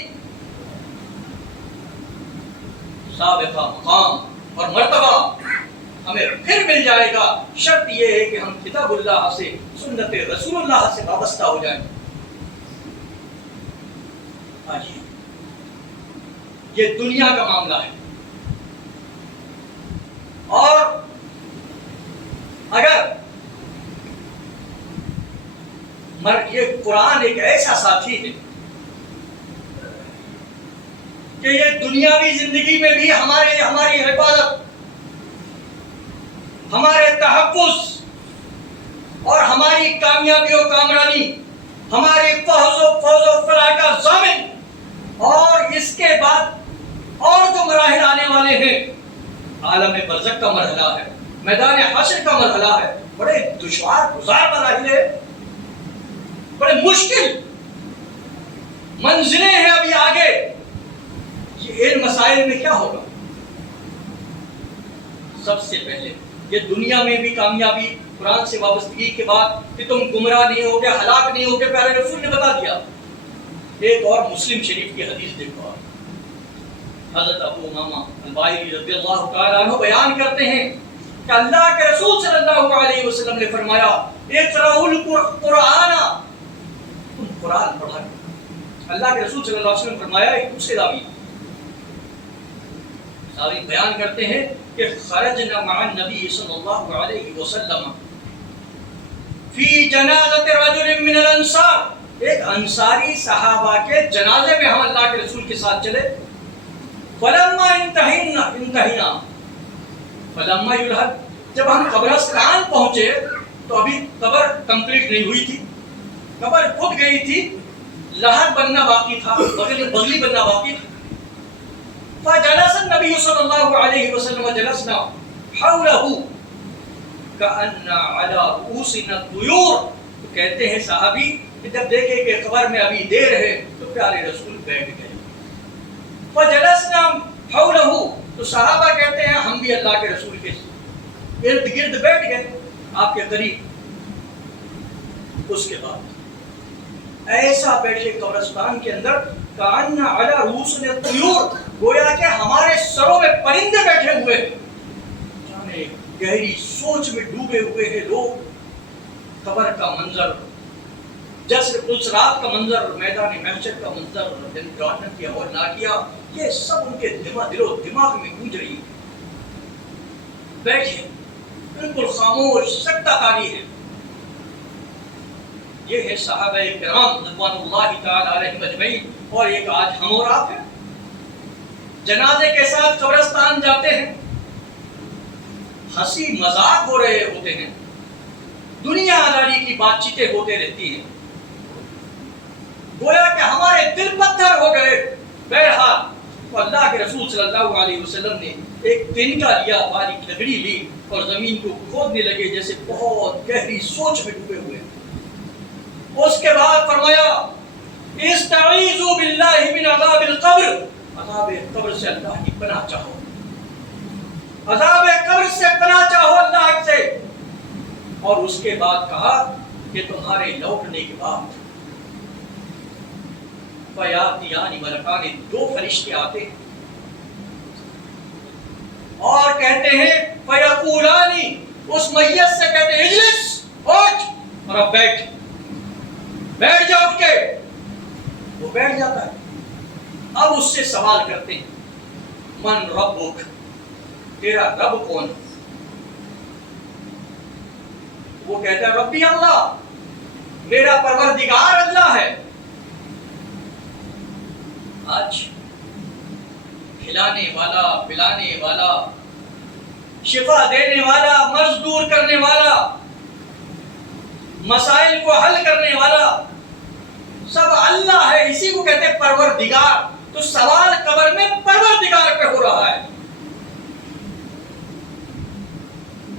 سابقہ مقام اور مرتبہ ہمیں پھر مل جائے گا۔ شرط یہ ہے کہ ہم کتاب اللہ سے، سنت رسول اللہ سے وابستہ ہو جائیں۔ آئیے، یہ دنیا کا معاملہ ہے، اور اگر یہ قرآن ایک ایسا ساتھی ہے کہ یہ دنیاوی زندگی میں بھی ہماری حفاظت، ہمارے تحفظ اور ہماری کامیابی و کامرانی، ہماری فوز و فلاح کا ضامن، اور اس کے بعد اور جو مراحل آنے والے ہیں، عالم برزخ کا مرحلہ ہے، میدان حشر کا مرحلہ ہے، بڑے دشوار گزار مراحل ہے، بڑے مشکل منزلیں ہیں ابھی آگے۔ ان مسائل میں کیا ہوگا؟ سب سے پہلے یہ دنیا میں بھی کامیابی قرآن سے وابستگی کے بعد کہ تم گمراہ نہیں ہوگے، ہلاک نہیں ہوگے، پیارے رسول نے بتا دیا۔ ایک اور مسلم شریف کی حدیث دیکھو آپ، حضرت ابو امامہ الباہلی رضی اللہ تعالیٰ عنہ بیان کرتے ہیں کہ اللہ کے رسول صلی اللہ علیہ وسلم نے فرمایا اقرؤوا القرآن، تم قرآن پڑھا کرو۔ اللہ کے رسول صلی اللہ علیہ وسلم نے فرمایا، ایک دوسرے راوی بیان کرتے ہیں کہ خرجنا مع النبی صلی اللہ علیہ وسلم فی جنازۃ رجل من الانصار، ایک انصاری صحابہ کے جنازے میں ہم اللہ کے رسول کے ساتھ چلے۔ فلما انتہینا فلما یلحد، جب ہم قبرستان پہنچے تو ابھی قبر کمپلیٹ نہیں ہوئی تھی، قبر کھد گئی تھی، لحد بننا باقی تھا، بغلی بننا باقی تھا۔ فجلس النبی صلی اللہ علیہ وسلم جلسنا حوله كأن على رؤوسنا الطيور، تو کہتے ہیں صحابی کہ جب دیکھے کہ قبر میں ابھی دیر ہے تو پیارے رسول بیٹھ گئے۔ فجلسنا حوله، تو صحابہ کہتے ہیں ہم بھی اللہ کے رسول کے ارد گرد بیٹھ گئے آپ کے قریب۔ اس کے بعد ایسا بیٹھے قبرستان کے اندر کان علی رؤوسنا الطیور، گویا کہ ہمارے سروں میں پرندے بیٹھے ہوئے۔ جانے سامنے گہری سوچ میں ڈوبے ہوئے ہیں لوگ. قبر کا منظر، جسر پلسرات کا منظر، میدان محشر کا منظر، جہنم کی ہولناکیاں، یہ سب ان کے دل و دماغ میں گونج رہی ہے. بیٹھے بالکل خاموش، سکتہ کاری ہے. یہ ہے صحابہ کرام رضوان اللہ تعالی علیہم اجمعین. اور ایک آج ہم اور آپ ہیں، جنازے کے ساتھ قبرستان جاتے ہیں، ہنسی مذاق ہو رہے ہوتے ہیں، دنیا داری کی بات چیتیں ہوتے رہتی ہیں، گویا کہ ہمارے دل پتھر ہو گئے. بہرحال تو اللہ کے رسول صلی اللہ علیہ وسلم نے ایک تنکا لیا، باریک لکڑی لی اور زمین کو کھودنے لگے جیسے بہت گہری سوچ میں ڈوبے ہوئے. اس کے بعد فرمایا استعیذوا باللہ من عذاب القبر، عذاب قبر سے اللہ کی پناہ چاہو، عذاب قبر سے پناہ چاہو اللہ سے. اور اس کے بعد کہا کہ تمہارے لوٹنے کے بعد فیاتیان ملکان، دو فرشتے آتے ہیں اور کہتے ہیں فیقولانی، اس میت سے کہتے ہیں اجلس، اٹھ، اور اب بیٹھ جا اٹھ کے. وہ بیٹھ جاتا ہے. اب اس سے سوال کرتے ہیں من ربک، تیرا رب کون؟ وہ کہتا ہے ربی اللہ، میرا پروردگار اللہ ہے. آج کھلانے والا، پلانے والا، شفا دینے والا، مرض دور کرنے والا، مسائل کو حل کرنے والا سب اللہ ہے، اسی کو کہتے ہیں پروردگار. تو سوال قبر میں پروردگار پہ ہو رہا ہے.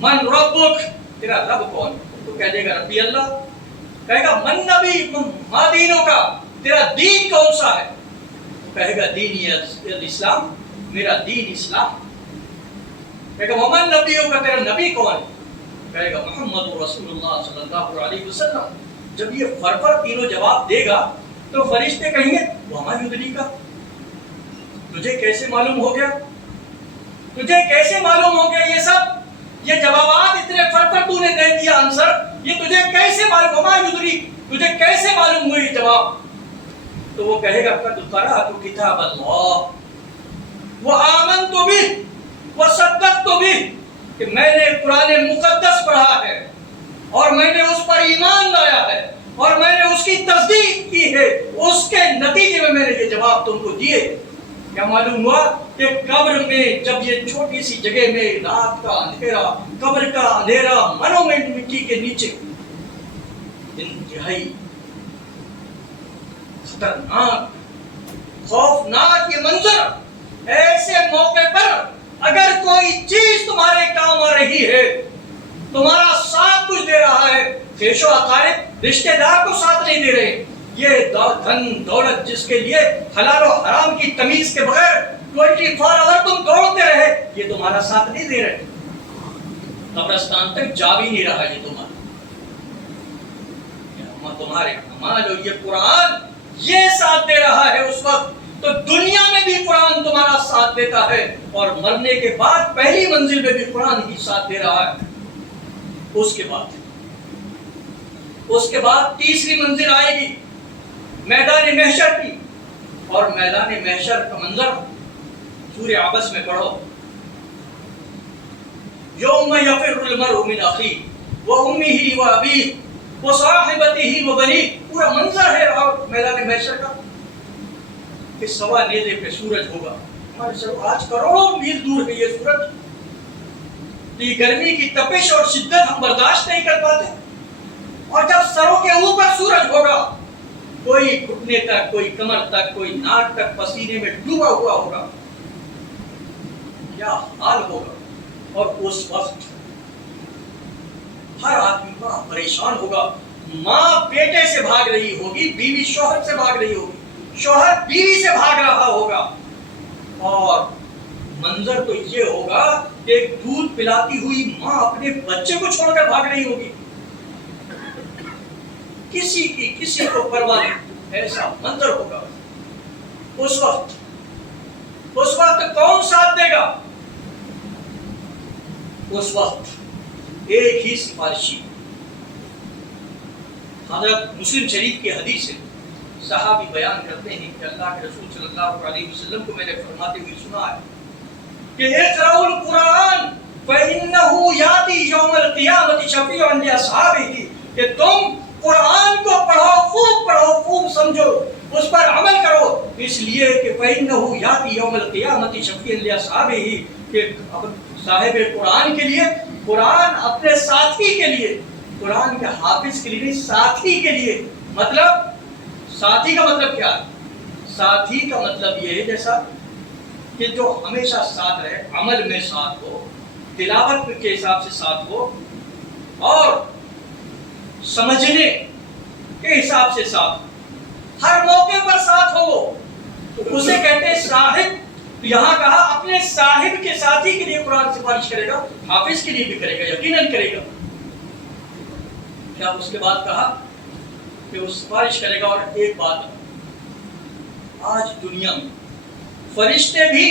من ربک، تیرا رب کون؟ تو کہہ دے گا ربی اللہ. کہے گا من نبی ما دینوں کا، تیرا دین کون سا ہے؟ کہے گا دین اسلام، میرا دین اسلام. کہے گا ومن نبیوں کا، تیرا نبی کون ہے؟ کہے گا محمد رسول اللہ صلی اللہ علیہ وسلم. جب یہ فرفر تینوں جواب دے گا تو فرشتے کہیں گے وما یدری کا، تجھے کیسے معلوم ہو گیا، تجھے کیسے معلوم ہو گیا یہ سب، یہ جوابات اتنے فرفر تو نے دے دیا آنسر، یہ تجھے کیسے معلوم، وما یدری، تجھے کیسے معلوم ہوئی جواب؟ تو وہ کہے گا قد قرأت کتاب اللہ وآمنت بہ وصدقت بہ، کہ میں نے قرآن مقدس پڑھا ہے اور میں نے اس پر ایمان لایا ہے اور میں نے اس کی تصدیق کی ہے. اس کے نتیجے میں نے یہ جواب تم کو دیے. کیا معلوم ہوا کہ قبر میں جب یہ چھوٹی سی جگہ میں رات کا اندھیرا، قبر کا اندھیرا، منوں میں مٹی کے نیچے، انتہائی خطرناک خوفناک یہ منظر. ایسے موقع پر اگر کوئی چیز تمہارے کام آ رہی ہے، تمہارا ساتھ کچھ دے رہا ہے، خیش و اقارب رشتہ دار کو ساتھ نہیں دے رہے، یہ دھن دولت جس کے لیے حلال و حرام کی تمیز کے بغیر 24 آور تم دوڑتے رہے، یہ تمہارا ساتھ نہیں دے رہے، قبرستان تک جا بھی نہیں رہا. یہ تمہارے اعمال اور یہ قرآن یہ ساتھ دے رہا ہے اس وقت، تو دنیا میں بھی قرآن تمہارا ساتھ دیتا ہے اور مرنے کے بعد پہلی منزل میں بھی قرآن ہی ساتھ دے رہا ہے. اس کے بعد تیسری منزل آئے گی میدان محشر کی، اور میدان محشر کا منظر سورہ عبس میں پڑھو، یوم یفر المرء من اخیہ وامہ وابیہ وصاحبتہ وبنیہ، پورا منظر ہے اور میدان محشر کا کہ سوا نیزے پہ سورج ہوگا. ہمارے سر آج کروڑوں میل دور ہے یہ سورج، یہ گرمی کی تپش اور شدت ہم برداشت نہیں کر پاتے، اور جب سروں کے اوپر سورج ہوگا، کوئی گھٹنے تک، کوئی کمر تک، کوئی ناک تک پسینے میں ڈوبا ہوا ہوگا، کیا حال ہوگا. اور اس وقت ہر آدمی بڑا پریشان ہوگا. ماں بیٹے سے بھاگ رہی ہوگی، بیوی شوہر سے بھاگ رہی ہوگی، شوہر بیوی سے بھاگ رہا ہوگا، اور منظر تو یہ ہوگا کہ ایک دودھ پلاتی ہوئی ماں اپنے بچے کو چھوڑ کر بھاگ رہی ہوگی، کسی کو پرواہ نہیں. ایسا منظر ہوگا. اس وقت کون ساتھ دے گا؟ اس وقت ایک ہی سفارشی. حضرت مسلم شریف کی حدیث ہے، صحابی بیان کرتے ہیں کہ اللہ کے رسول صلی اللہ علیہ وسلم کو میں نے فرماتے ہوئے سنا ہے کہ اقرأوا القرآن فإنه يأتي يوم القیامة شفیعا لأصحابہ، کہ تم قرآن کو پڑھو خوب سمجھو، اس پر عمل کرو، اس لیے کہ فإنه يأتي يوم القیامة شفیعا لأصحابہ، کہ صاحب قرآن کے لیے، قرآن اپنے ساتھی کے لیے، قرآن کے حافظ کے لیے، ساتھی کے لیے. مطلب ساتھی کا مطلب کیا ہے؟ ساتھی کا مطلب یہ ہے جیسا کہ جو ہمیشہ ساتھ رہے، عمل میں ساتھ ہو، تلاوت کے حساب سے ساتھ ہو، اور سمجھنے کے حساب سے ساتھ، ہر موقع پر ساتھ ہو، تو اسے کہتے ہیں صاحب. تو یہاں کہا اپنے صاحب کے ساتھی کے لیے قرآن سفارش کرے گا، حافظ کے لیے بھی کرے گا، یقیناً کرے گا. کیا اس کے بعد کہا کہ وہ سفارش کرے گا. اور ایک بات، آج دنیا میں فرشتے بھی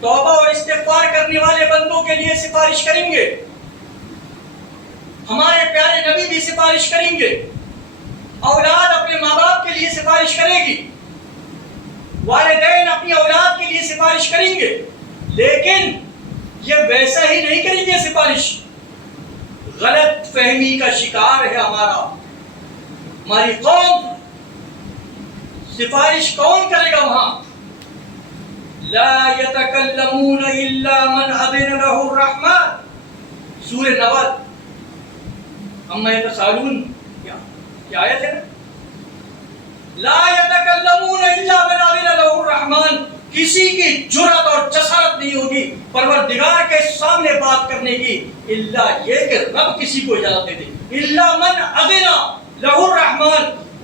توبہ اور استغفار کرنے والے بندوں کے لیے سفارش کریں گے، ہمارے پیارے نبی بھی سفارش کریں گے، اولاد اپنے ماں باپ کے لیے سفارش کرے گی، والدین اپنی اولاد کے لیے سفارش کریں گے. لیکن یہ ویسا ہی نہیں کریں گے سفارش. غلط فہمی کا شکار ہے ہماری قوم. سفارش کون کرے گا وہاں؟ لا يتكلمون الا من اذن له الرحمن، سورہ نبأ اما يتساءلون کیا آیت ہے؟ لا يتكلمون الا من اذن له الرحمن، کسی کی جرأت اور جسارت نہیں ہوگی پروردگار کے سامنے بات کرنے کی الا یہ کہ رب کسی کو اجازت دے دے. الا من اذن له الرحمن،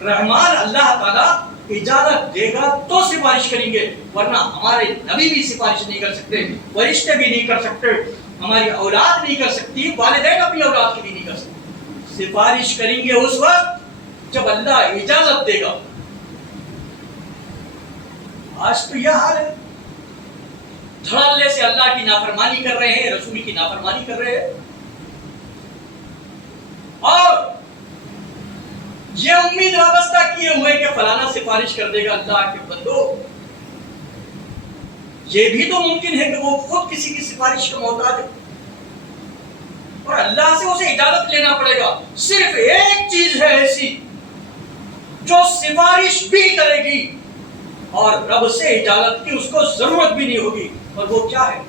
رحمان اللہ تعالیٰ اجازت دے گا تو سفارش کریں گے، ورنہ ہمارے نبی بھی سفارش نہیں کر سکتے، فرشتے بھی نہیں کر سکتے، ہماری اولاد نہیں کر سکتی، والدین اپنی اولاد کی بھی نہیں کر سکتے. سفارش کریں گے اس وقت جب اللہ اجازت دے گا. آج تو یہ حال ہے، دھڑلے سے اللہ کی نافرمانی کر رہے ہیں، رسول کی نافرمانی کر رہے ہیں، اور یہ امید وابستہ کیے ہوئے کہ فلانا سفارش کر دے گا. اللہ کے بندو، یہ بھی تو ممکن ہے کہ وہ خود کسی کی سفارش کا محتاج ہو اور اللہ سے اسے اجازت لینا پڑے گا. صرف ایک چیز ہے ایسی جو سفارش بھی کرے گی اور رب سے اجازت کی اس کو ضرورت بھی نہیں ہوگی، اور وہ کیا ہے؟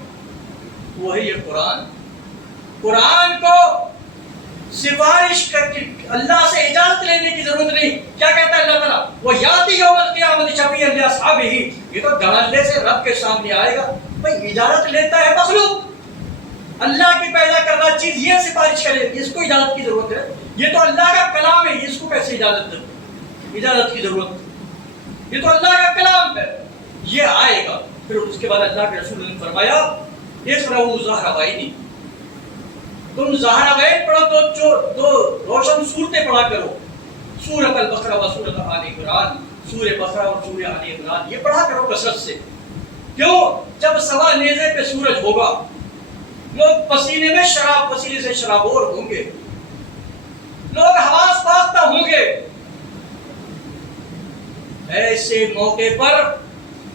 وہ ہے یہ قرآن. قرآن کو سفارش کر کے اللہ سے اجازت لینے کی ضرورت نہیں. کیا کہتا ہے اللہ تعالیٰ؟ وہ یاتی یوم القیامت شفیعا لاصحابہ، یہ تو دھڑلے سے رب کے سامنے آئے گا. بھائی اجازت لیتا ہے مخلوق، اللہ کی پیدا کردہ چیز یہ سفارش کرے، اس کو اجازت کی ضرورت ہے؟ یہ تو اللہ کا کلام ہے، اس کو کیسے اجازت کی ضرورت؟ یہ تو اللہ کا کلام ہے. یہ آئے گا. پھر اس کے بعد اللہ کے رسول نے فرمایا اقرؤوا الزہراوین، تم زہراوین پڑھو تو روشن صورتیں پڑھا کرو، سورۃ البقرہ و سورۃ آل عمران، سورہ بقرہ اور سورہ آل عمران، یہ پڑھا کرو کثرت سے. کیوں؟ جب سوا نیزے پہ سورج ہوگا، لوگ پسینے سے شرابور ہوں گے، لوگ حواس باختہ ہوں گے. ایسے موقع پر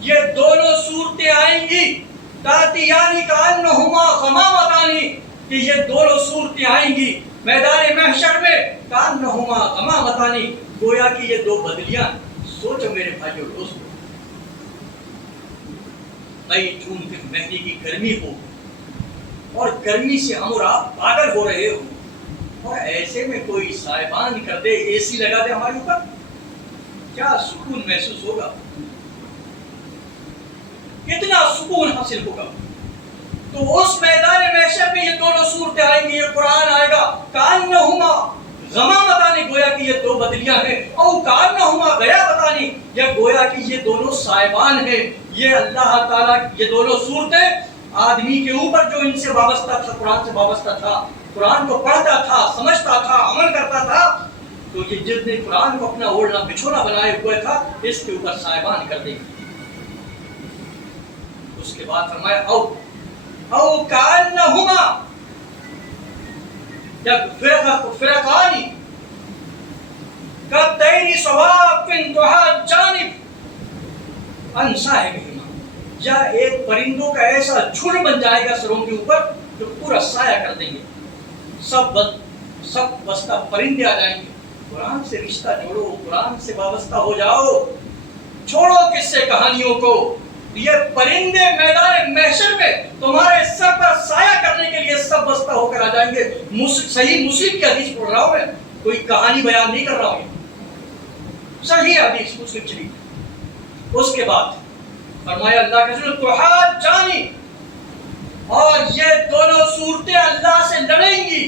یہ دونوں صورتیں آئیں گی، تاتیانی کانہما غمامتان، کہ یہ دونوں صورتیں آئیں گی میدان محشر میں، کانہما غمامتان، گویا کہ یہ دو بدلیاں. سوچو میرے بھائیو دوستو، مئی جون کے مہینے کی گرمی ہو اور گرمی سے ہم اور آپ پاگل ہو رہے ہو، اور ایسے میں کوئی سائبان کر دے، اے سی لگا دے ہمارے اوپر، کیا سکون محسوس ہوگا، کتنا سکون حاصل ہوگا. تو اس میدان محشر میں یہ دونوں صورتیں آئیں گی، یہ قرآن آئے گا، کانہما غمامتان، گویا کہ یہ دو بدلیاں ہیں، او کانہما غیابتان، یا گویا کہ یہ دونوں سائبان ہیں. یہ اللہ تعالیٰ یہ دونوں صورتیں آدمی کے اوپر جو ان سے وابستہ تھا، قرآن سے وابستہ تھا، قرآن کو پڑھتا تھا، سمجھتا تھا، عمل کرتا تھا، تو یہ جس نے قرآن کو اپنا اوڑھنا بچھونا بنائے ہوئے تھا، اس کے اوپر سائبان کر دے گی. اس کے بعد فرمایا او او کانہما یا فرقانی کالطیر صواف تحاجان عن صاحبہما، یا ایک پرندوں کا ایسا جھنڈ بن جائے گا سروں کے اوپر جو پورا سایہ کر دیں گے، سب واسطہ پرندے آ جائیں گے۔ قرآن سے رشتہ جوڑو، قرآن سے وابستہ ہو جاؤ، چھوڑو قصے کہانیوں کو۔ یہ پرندے میدان محشر میں تمہارے سر پر سایہ کرنے کے لیے سب وابستہ ہو کر آ جائیں گے۔ صحیح مسلم کی حدیث پڑھ رہا ہوں میں، کوئی کہانی بیان نہیں کر رہا ہوں، صحیح حدیث مسلم شریف۔ اس کے بعد فرمایا اللہ کے رسول تحاجانی، اور یہ دونوں صورتیں اللہ سے لڑیں گی۔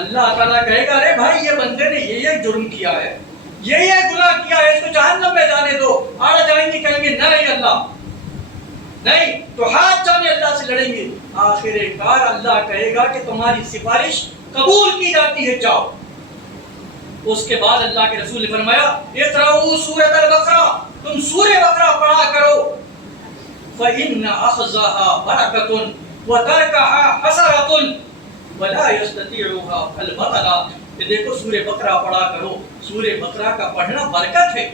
اللہ تعالیٰ کہے گا ارے بھائی یہ بندے نے یہ جرم کیا ہے، یہ گناہ کیا ہے، اس کو جہنم میں جانے دو۔ آڑ جائیں گے، کہیں گے نہیں اللہ نہیں، تو ہاتھ جانے اللہ سے لڑیں گے۔ آخر کار اللہ کہے گا کہ تمہاری سفارش قبول کی جاتی ہے، جاؤ۔ اس کے بعد اللہ کے رسول نے فرمایا اقرؤوا سورۃ البقرہ، تم سورہ بقرہ پڑھا کرو، فإن أخذها بركة وتركها حسرة ولا يستطيعها البطلہ۔ کہ دیکھو سورہ بقرہ پڑھا کرو، سورہ بقرہ کا پڑھنا برکت ہے،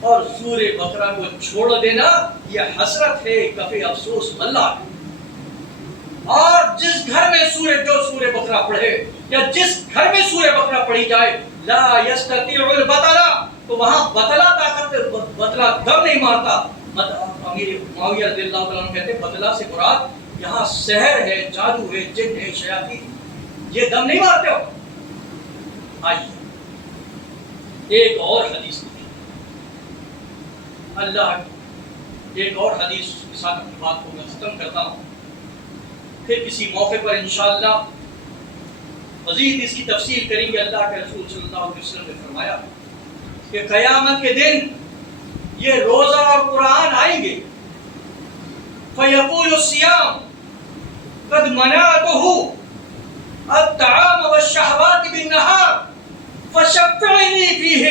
اور سورہ بقرہ کو چھوڑ دینا یہ حسرت ہے، کفی افسوس ملہ ہے۔ اور جس گھر میں جو سورہ بقرہ پڑھے، یا جس گھر میں سورہ بقرہ پڑھی جائے، لا يستطيع البطلہ، تو وہاں بطلہ طاقت، بطلہ دم نہیں مارتا۔ امیر معاویہ رضی اللہ تعالیٰ عنہ کہتے ہیں بطلہ سے مراد یہاں سحر ہے، جادو ہے، جن ہے، شیاطین، یہ دم نہیں مارتے ہو۔ آئیے ایک اور حدیث اللہ، ایک اور حدیث کے ساتھ اپنی بات کو میں ختم کرتا ہوں، پھر کسی موقع پر انشاءاللہ مزید اس کی تفصیل کریں گے۔ اللہ کے رسول صلی اللہ علیہ وسلم نے فرمایا کہ قیامت کے دن یہ روزہ اور قرآن آئیں گے، فَيَقُولُ الصِّيَامُ قَدْ مَنَعْتُهُ الطَّعَامَ وَالشَّهْوَاتِ بِالنَّهَارِ فَشَفِّعْنِي فِيهِ۔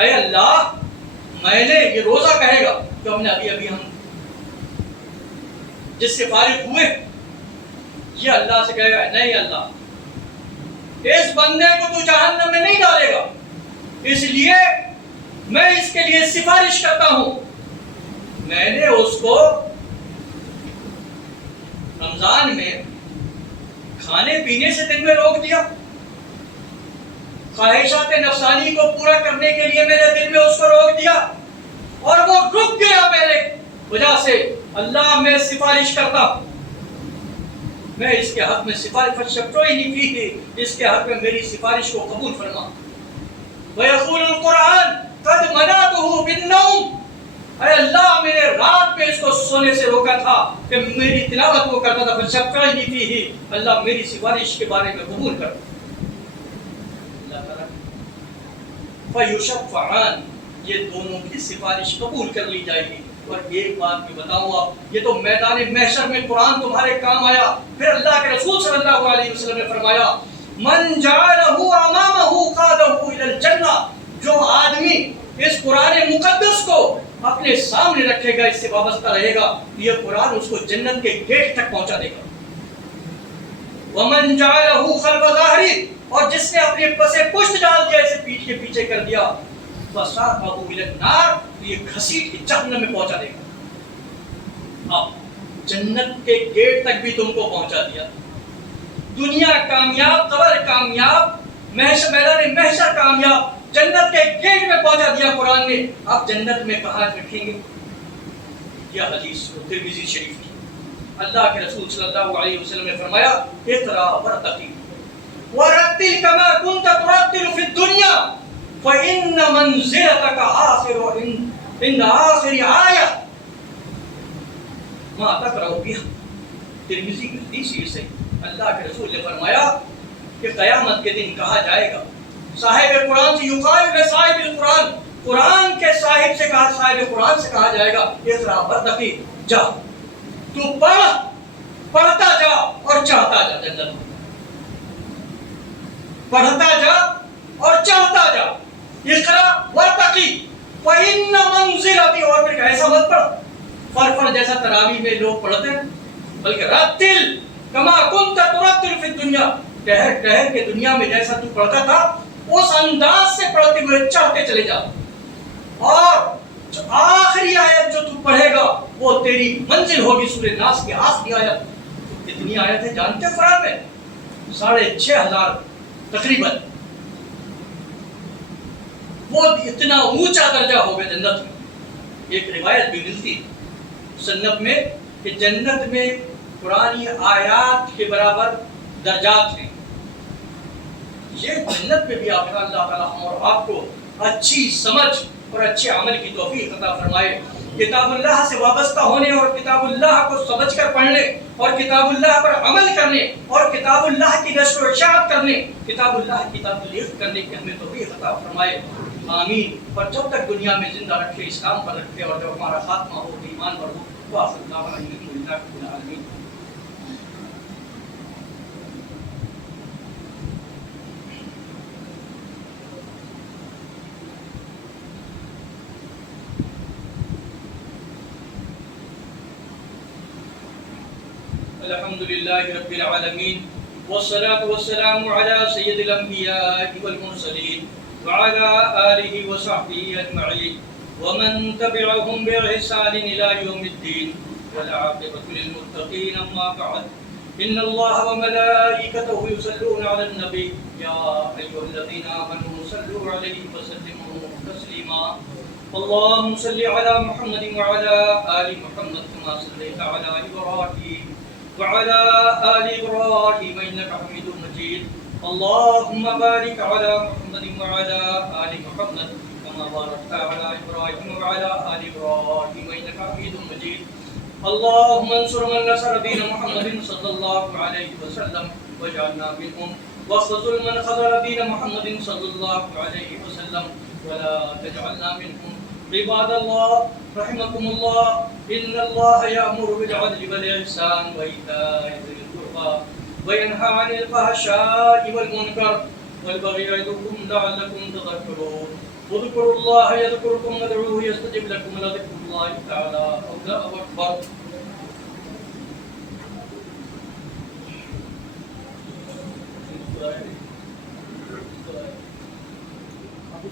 اے اللہ، میں نے، یہ روزہ کہے گا جو ہم نے ابھی ہم جس سے فارغ ہوئے، یہ اللہ سے کہے گا نہیں اللہ، اس بندے کو تو جہنم میں نہیں ڈالے گا، اس لیے میں اس کے لیے سفارش کرتا ہوں۔ میں نے اس کو رمضان میں کھانے پینے سے دن میں روک دیا، خواہشات نفسانی کو پورا کرنے کے لیے میں نے دن میں اس کو روک دیا، اور وہ رک گیا میرے وجہ سے۔ اللہ میں سفارش کرتا ہوں، میں اس کے حق میں سفارش، فَشَفِّعْنِي فِيهِ، اس کے حق میں میری سفارش کو قبول فرما۔ وَيَقُولُ الْقُرْآنُ قَدْ مَنَعْتُهُ بِالنَّوْمِ، اے اللہ میں نے رات میں اس کو سونے سے روکا تھا کہ میری تلاوت وہ کرتا تھا، فَشَفِّعْنِي فِيهِ، اللہ میری سفارش کے بارے میں قبول کر۔ اللہ تعالیٰ فَيُشَفَّعَانِ، یہ دونوں کی سفارش قبول کر لی جائے گی۔ اور ایک بات بھی بتاؤں آپ، یہ تو میدان محشر میں قرآن تمہارے کام آیا۔ پھر اللہ کے رسول صلی اللہ علیہ وسلم نے فرمایا من جعلہ امامہ قادہ الی الجنہ، جو آدمی اس قرآن مقدس کو اپنے سامنے رکھے گا، اس سے وابستہ رہے گا، یہ قرآن اس کو جنت کے گیٹ تک پہنچا دے گا۔ ومن جعلہ خلف ظہری، اور جس نے اپنے پسے پشت ڈال دیا، اسے پیٹھ کے پیچھے کر دیا، فساقہ الی النار، یہ گھسیٹ کے جہنم میں پہنچا دے گا۔ اب جنت کے گیٹ تک بھی تم کو پہنچا دیا، دنیا کامیاب، قبر کامیاب، میدان محشر کامیاب، جنت کے گیٹ میں پہنچا دیا قرآن نے۔ اب جنت میں کہاں رکھیں گے؟ یہ حدیث ترمذی شریف کی، اللہ کے رسول صلی اللہ علیہ وسلم نے فرمایا اقرا ورتقی ورتل کما كنت ترتل في الدنيا فإن منزلتك آخر عند آخر آیہ ما تقرأ بها۔ ترمذی کی حدیث یہ صحیح، اللہ کے رسول نے فرمایا کہ قیامت کے دن کہا جائے گا صاحب قرآن سے، یقال لصاحب القرآن، قرآن کے صاحب سے کہا، صاحب قرآن سے کہا جائے گا اقرا ورتقی، جا تو پڑھتا جا اور چاہتا جا، جنت پڑھتا جا اور چاہتا جا، اقرا ورتقی فإن منزلتی، اور پھر ایسا مت پڑھ فرفر جیسا تراویح میں لوگ پڑھتے ہیں، بلکہ رتل کما کنت ترتل فی الدنیا، ٹہر ٹہر کے دنیا میں جیسا تو پڑھتا تھا اس انداز سے پڑھتے ہوئے چڑھتے چلے جا، اور جو آخری آیت جو تو پڑھے گا وہ تیری منزل ہوگی سورہ ناس کی آخری آیت۔ کتنی آیت ہے جانتے ہیں قرآن میں؟ 6,500 تقریباً۔ وہ اتنا اونچا درجہ ہوگا جنت میں۔ ایک روایت بھی ملتی ہے مصنف میں کہ جنت میں قرآنی آیات کے برابر درجات ہیں۔ یہ جنت میں بھی اللہ تعالیٰ ہم اور آپ کو اچھی سمجھ اور اچھے عمل کی توفیق عطا فرمائے۔ کتاب اللہ سے وابستہ ہونے اور کتاب اللہ کو سمجھ کر پڑھنے اور کتاب اللہ پر عمل کرنے اور کتاب اللہ کی نشر و اشاعت کرنے، کتاب اللہ کی تبلیغ کرنے کی ہمیں توفیق عطا فرمائے، آمین۔ اور جب تک دنیا میں زندہ رکھے، اسلام پر رکھے، اور جب ہمارا خاتمہ ہو ایمان پر ہو، وآخر دعوانا ان الحمدللہ رب العالمین۔ الحمد للہ رب العالمین، والصلاة والسلام على سید الانبیاء والمرسلین وعلى آلہ وصحبہ اجمعین ومن تبعهم بإحسان إلى يوم الدين والعاقبة للمتقين، أما بعد، إن الله وملائكته يصلون على النبي يا أيها الذين آمنوا صلوا عليه وسلموا تسليما، اللهم صل على محمد وعلى آل محمد كما صليت على إبراهيم وعلى آل إبراهيم إنك حميد مجيد، اللهم بارك على محمد وعلى آل محمد كما باركت على إبراهيم وعلى آل إبراهيم إنك حميد مجيد، اللهم انصر من نصر دين محمد صلى الله عليه وسلم واجعلنا منهم، واخذل من خذل دين محمد صلى الله عليه وسلم ولا تجعلنا منهم، عباد الله رحمكم الله، إن الله يأمر بالعدل والإحسان وإيتاء ذي القربى وينهى عن الفحشاء والمنكر والبغي يعظكم لعلكم تذكرون، اذكروا الله يذكركم وادعوه يستجب لكم ولذكر الله تعالى أكبر۔ ابھی